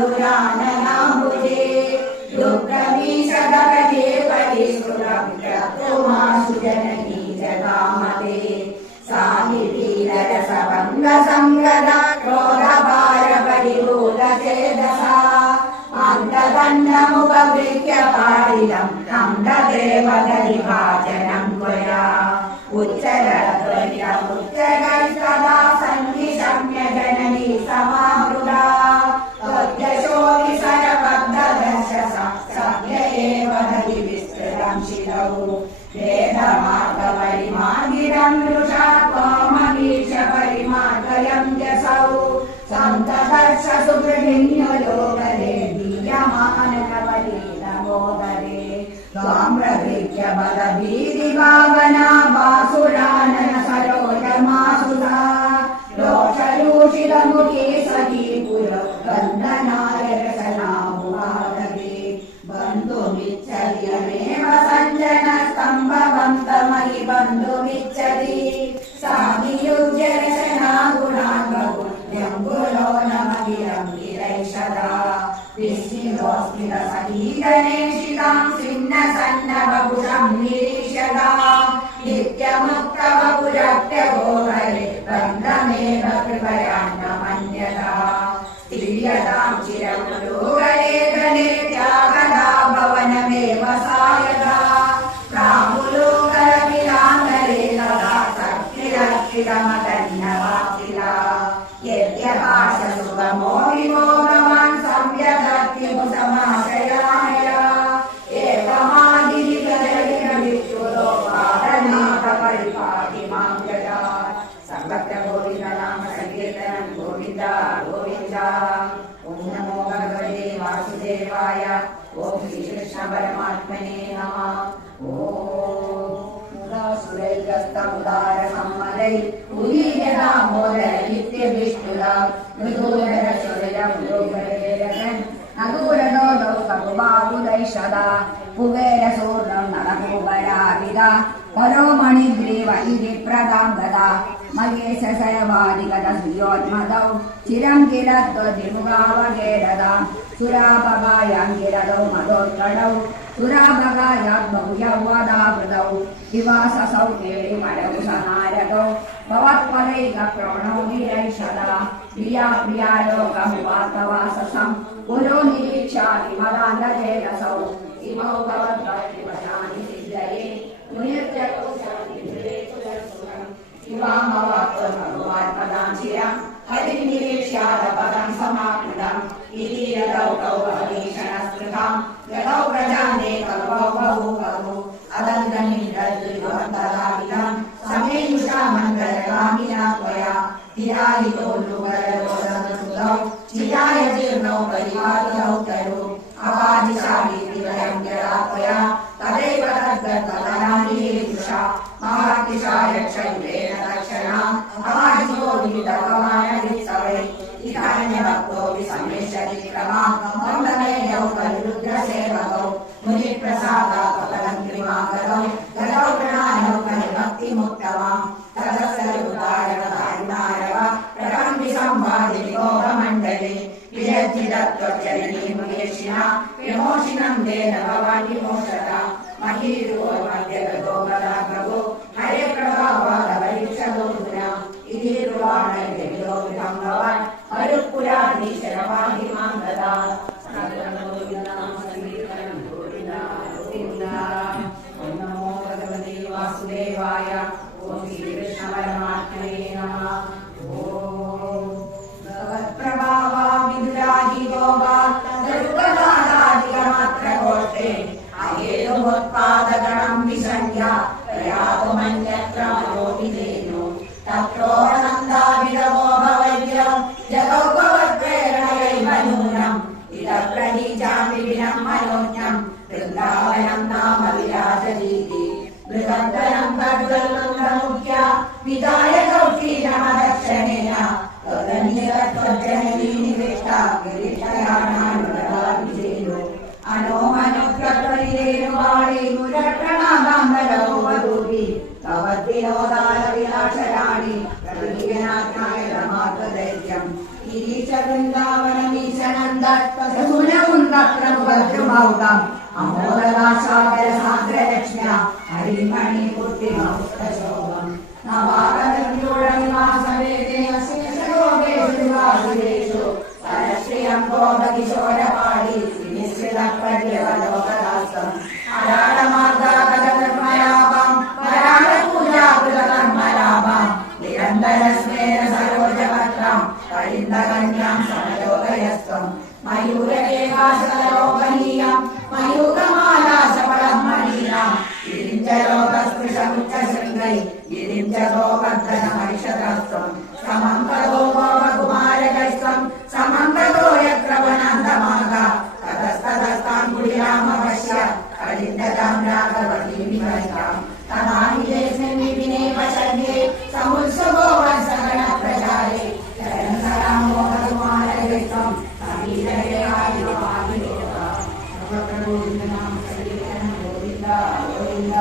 मधुराननाम्बुजे दुर्गमीशगगने परिस्फुरमाशु जननी जगामते साहितीरसभङ्गसंगदा क्रोधभारपरिभूतचेतसा अन्तदण्डमुपगृह्य पारिदं खण्डदेवदरिभाजनं त्वया उच्चरध्वनिरमुच्चरैस्तदा सन्निशम्य जननी समावृता त्वद्यशोभिसरबद्धदर्शसा सद्य एव दधि विस्तृतं शिरौ वेदमार्गपरिमार्गिरं दृशा त्वममीश परिमार्गयं यसौ सन्तदर्श सुगृहिण्यलोकरे दीयमानकवली नमोदरे त्वां प्रगृह्य बलभीतिभावना वासुरानन सरोजमासुधा रोषरूषितमुखे सखी पुरो गन्धनायरसनामुवादगे बन्धुमिच्छत्यमेव सञ्जनस्तम्भवन्तमयि बन्धुमिच्छति सा नियुज्य रचना गुणाङ्गुण्यङ्गुलो नमगिरं गिरैषदा विस्मितोऽस्मितसखी गणेशितां सिन्नसन्नवपुषं निरीक्षदा नित्यमुक्तवपुरप्यगोहरे बन्धमेव कृपयान्नमन्यता स्त्रियतां चिरमुलोगरे गणे त्यागदा भवनमेव सायदा प्रामुलोकरविलाङ्गरे तदा सखिरक्षितमतन्नवासिला यद्यभाषसुगमो विमोहवान् संव्यदत्युसमाशयाय एवमादिविगदरिविष्णुरो पादनाथपरिपाहि मां जगात् सर्वत्र गोविन्दनाम संकीर्तनं गोविन्द गोविन्द ॐ नमो भगवते वासुदेवाय ॐ श्रीकृष्ण परमात्मने नमः ॐ सुरैकस्तमुदारसम्मदै उदीयदामोदर नित्यविष्णुदा मृदूरसुरजं लोकरेरकन् नदूरदो लोककुबाबुदैषदा कुबेरसूर्णं नरकुबराविदा परोमणिग्रीव इति प्रदाङ्गदा महेशशयवादिगत सुयोन्मदौ चिरं किरत्वधिमुगावगेरदा सुराभगायाङ्गिरदौ मदोत्कडौ सुराभगायाग्नौ यौवदावृतौ दिवाससौ केळिमरौ सनारदौ भवत्पदैकप्रणौ गिरैषदा प्रिया प्रिया लोकमुपातवाससं पुरो निरीक्षामि मदान्धचेतसौ इमौ भवद्भक्तिवशानि सिद्धये मुनिर्जगौ शिवामवात्मभगवात्पदाञ्चिरं हरिनिरीक्ष्यादपदं समाकृतम् इति यदौ तौ भगीषणस्पृहां यदौ प्रजान्ते कल्पौ बहु बहु अदन्तनिन्द्रद्विभवन्तदाविदं समेयुषा मङ्गलगामिना त्वया धिरायितोल्लुगररोदनसुतौ चिराय जीर्णौ परिवारितौ तरु अवादिशालीतिवयं यदा त्वया तदैव तद्गतनानीदृशा महातिशा यक्षयुलेन दक्षिणा अवादितो विविधगमानदित्सवै इदान्यभक्तोऽपि सम्मिश्यति क्रमां मन्दमेयौ कलिरुद्रसेवकौ मुनिप्रसादात्पदङ्क्रिमागतौ गतौ प्रणानौ कलिभक्तिमुत्तमां ततस्तरुदारवदारुणारव प्रकम्बिसंवादिविगोपमण्डले विजज्जिदत्वजननी मुकेशिना विमोचिनं तेन भवान् विमोचता महीरुर्मध्यगतो गदाग्रभो हरे प्रभावादवैक्षगोधुना इति रुवाणैर्विलोकितं भवान् मरुत्पुराधीशरवाहिमां ददात् गोविन्दनाम संकीर्तनं गोविन्द गोविन्द ॐ नमो भगवते वासुदेवाय ॐ श्रीकृष्ण परमात्मने नमः ॐ भगवत्प्रभावा विदुराहि गोवा दुर्गदादिगमात्रगोष्ठे अहेतुमुत्पादगणं विसंज्ञा प्रयातुमन्यत्र मनोविधेनो तत्रोऽनन्दाभिरवो भवद्यो जगौ भवत्प्रेरणयैव नूनम् इतः प्रतीजामि विनं मनोज्ञं वृन्दावनं नाम विराजनीति बृहद्वनं तद्वल्लुन्धमुख्य विदाय कौशीलमदक्षिणेन तदन्यत्वजननी निविष्टा गिरिशयानानुरगाभिषेनो अनोमनुप्रत्वरिरेणुवाणी मुरप्रणागाम्बरौ वधूभि तवद्विनोदालविलासराणि प्रवीयनाज्ञाय रमात्वदैत्यम् गिरीश वृन्दावनमीशनन्द സുനമുണ്ടക്രമുഖദ്രുമൗകം അമോദാശാകരസാന്ദ്രലക്ഷ്മ്യ ഹരിമണി പുത്രിമൗക്തശോഭം നവാകർയോടനിവാസവേദേശു പരശ്രിയം ഗോപകിശോരപാടി നിശ്രിതപ്രലോകദാസം അരാളമാർഗാകർമ്മയാവാം പരാളപൂജാകൃതകർമ്മലാഭാം നിരന്തരസ്മേര സരോജപത്രം കരിന്ദകന്യാം സമലോകയസ്ത്വം മയൂരേകാശലോകനീയം മയൂകമാലാശപളമണീയാം ഇരിഞ്ചലോകസ്പൃശമുച്ചശൃംഗൈ ഇരിഞ്ചലോകർദ്ധനമൈഷതസ്ത്വം സമന്തോ ഗോപകുമാരകൈസ്ത്വം സമന്തോ യത്രവനന്തമാക തതസ്തതസ്താം കുടിയാമവശ്യ കരിന്ദതാം രാഘവീമികാം തഥാഹിലേ സ്മിവിനെ പശന്യേ സമുത്സവോ വത്സഗണ പ്രചാരേ ചരണസരാം ഗോപകുമാരകൈസ്ത്വം ഗോവിന്ദ ഗോവിന്ദ